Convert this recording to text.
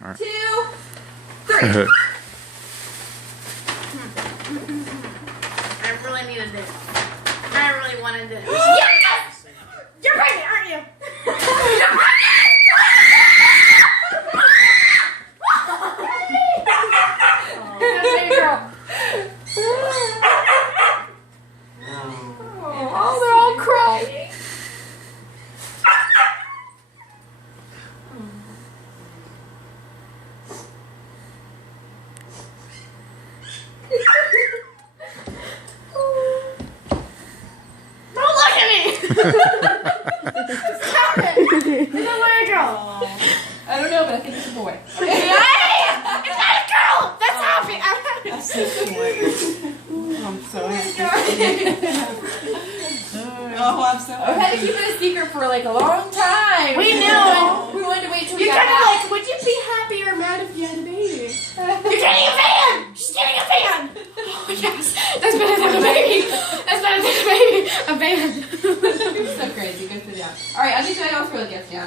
All right. 2, 3. I really needed this. I really wanted this. Yes! You're pregnant, aren't you? Baby girl. Oh, they're all crying. Don't look at me! Stop it! It's a boy or girl. I don't know, but I think it's a boy. Hey! It's not a girl! That's happy. I'm happy. That's so cute. I'm so happy. Oh, I'm so We had to happy. keep it a secret for like a long time. We knew. And we wanted to wait till we You got kind of back. like, would you be happy or mad if you had a baby? You're getting a fan! She's getting a fan! Oh yes, that's better than a baby. That's better than a baby. A van. You're so crazy. Go sit down. All right, I'll get you guys for the gift now.